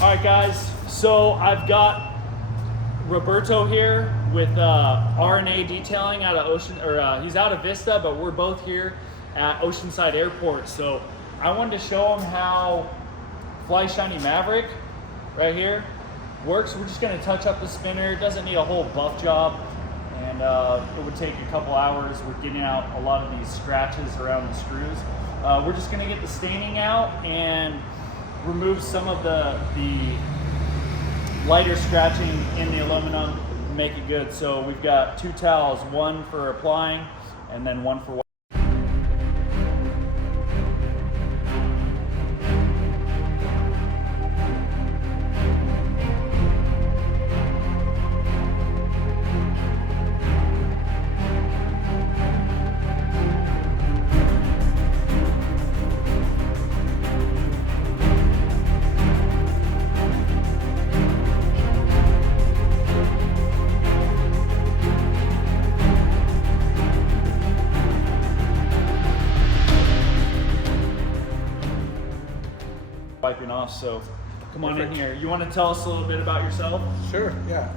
All right, guys. So I've got Roberto here with R&A Detailing out of he's out of Vista, but we're both here at Oceanside Airport. So I wanted to show him how Shiny Maverick right here works. We're just going to touch up the spinner. It doesn't need a whole buff job, and it would take a couple hours. We're getting out a lot of these scratches around the screws. We're just going to get the staining out and remove some of the lighter scratching in the aluminum to make it good. So we've got 2 towels, one for applying and then one for wiping off. So come on in here. You want to tell us a little bit about yourself? Sure, yeah.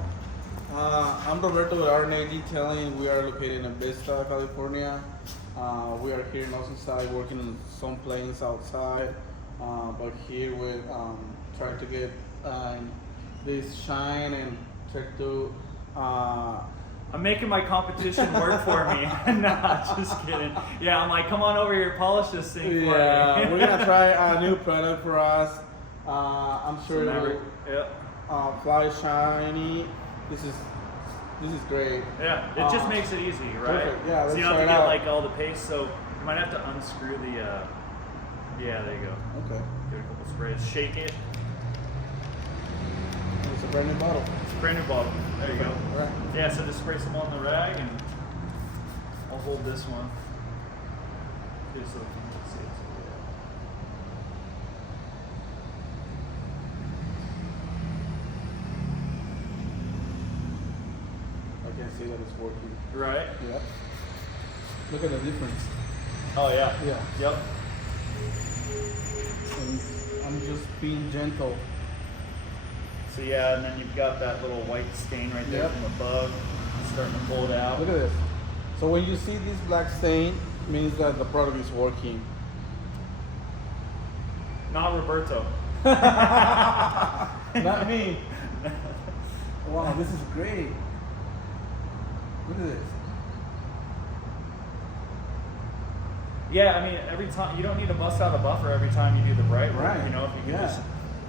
I'm Roberto with R&A Detailing. We are located in Vista, California. We are here in Oceanside working on some planes outside, but here with trying to get this shine and try to I'm making my competition work for me. Nah, just kidding. Yeah, I'm like, come on over here, polish this thing for me. Yeah, we're gonna try a new product for us. I'm sure Maverick, fly shiny. This is great. Yeah, it just makes it easy, right? Perfect. Yeah, let's so you don't try have it to get out. like all the paste. So you might have to unscrew the. Yeah, there you go. Okay. Give it a couple sprays. Shake it. It's a brand new bottle. It's a brand new bottle. There you go. All right. Yeah, so just spray some on the rag, and I'll hold this one. Okay, so you can see it. I can see that it's working. Right? Yeah. Look at the difference. Oh yeah. Yeah. Yep. And I'm just being gentle. So yeah, and then you've got that little white stain right there from above. It's starting to pull it out. Look at this. So when you see this black stain, it means that the product is working. Not Roberto. Not me. Wow, this is great. Look at this. Yeah, I mean, every time, you don't need to bust out a buffer every time you do the bright work. Right. You know, if you can just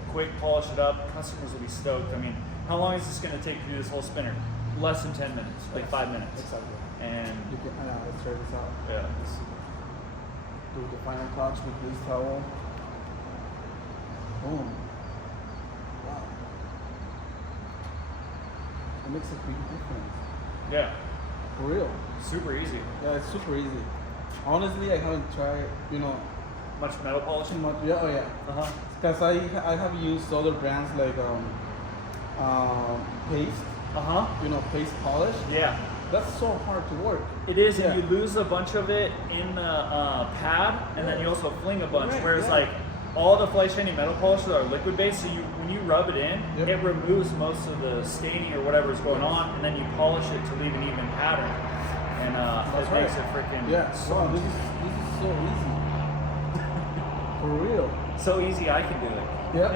quick polish it up, customers will be stoked. I mean, how long is this going to take to do this whole spinner? Less than 10 minutes, like 5 minutes. Exactly. And You can, let's try this out. yeah, Let's do the final touch with this towel. Boom. Wow. It makes a big difference. yeah, For real. super easy. Yeah, it's super easy. Honestly, I haven't tried, Much metal too polishing? much. Yeah, oh yeah. Because I have used other brands like paste, paste polish. Yeah. That's so hard to work. It is, Yeah. and you lose a bunch of it in the pad, and then you also fling a bunch. Right, Whereas yeah. like all the Shiny metal polishes are liquid based, so when you rub it in, it removes most of the staining or whatever is going on, and then you polish it to leave an even pattern, and it makes it freaking so Wow, this is so easy. For real. so easy. I can do it. Yep.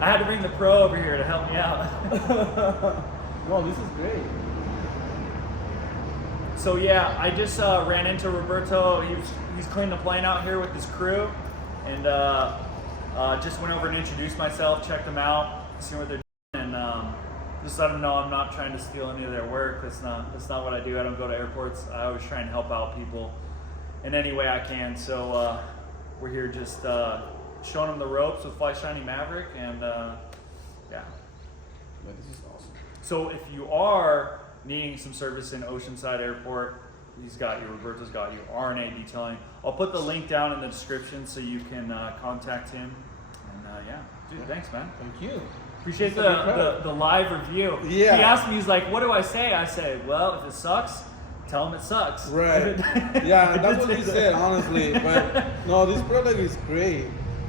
I had to bring the pro over here to help me out. No, this is great. So yeah, I just ran into Roberto. He's cleaned the plane out here with his crew, and just went over and introduced myself, checked them out, see what they're doing, and just let them know I'm not trying to steal any of their work. That's not what I do. I don't go to airports. I always try and help out people in any way I can. So we're here just showing them the ropes with Shiny Maverick, and yeah. This is awesome. So if you are needing some service in Oceanside Airport, Roberto's got you, R&A Detailing. I'll put the link down in the description so you can contact him. And yeah, dude, thanks, man. Thank you. Appreciate the live review. Yeah. He asked me, he's like, what do I say? I say, well, if it sucks, tell him it sucks. Right. Yeah, that's what you said, honestly. But no, this product is great.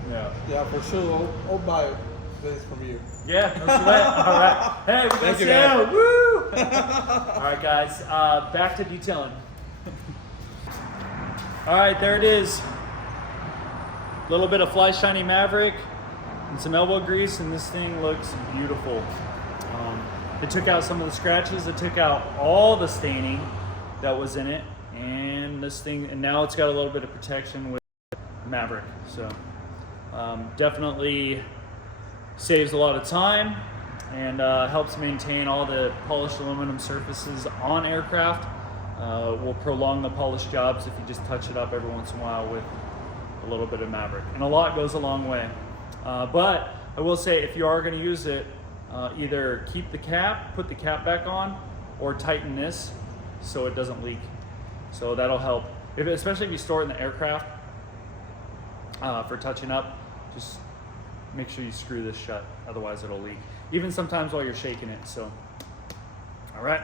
Yeah. Yeah, for sure. I'll buy this from you. Yeah, no sweat. All right. Hey, we got Thank you, sale. man. Woo! All right, guys. Back to detailing. All right, there it is. A little bit of Fly Shiny Maverick and some elbow grease, and this thing looks beautiful. It took out some of the scratches. It took out all the staining that was in it, and this thing, and now it's got a little bit of protection with Maverick. So definitely saves a lot of time and helps maintain all the polished aluminum surfaces on aircraft. Will prolong the polished jobs if you just touch it up every once in a while with a little bit of Maverick. And a lot goes a long way. But I will say, if you are going to use it, either keep the cap, put the cap back on, or tighten this so it doesn't leak. So that'll help, especially if you store it in the aircraft for touching up. Just make sure you screw this shut, otherwise it'll leak. Even sometimes while you're shaking it. So, all right.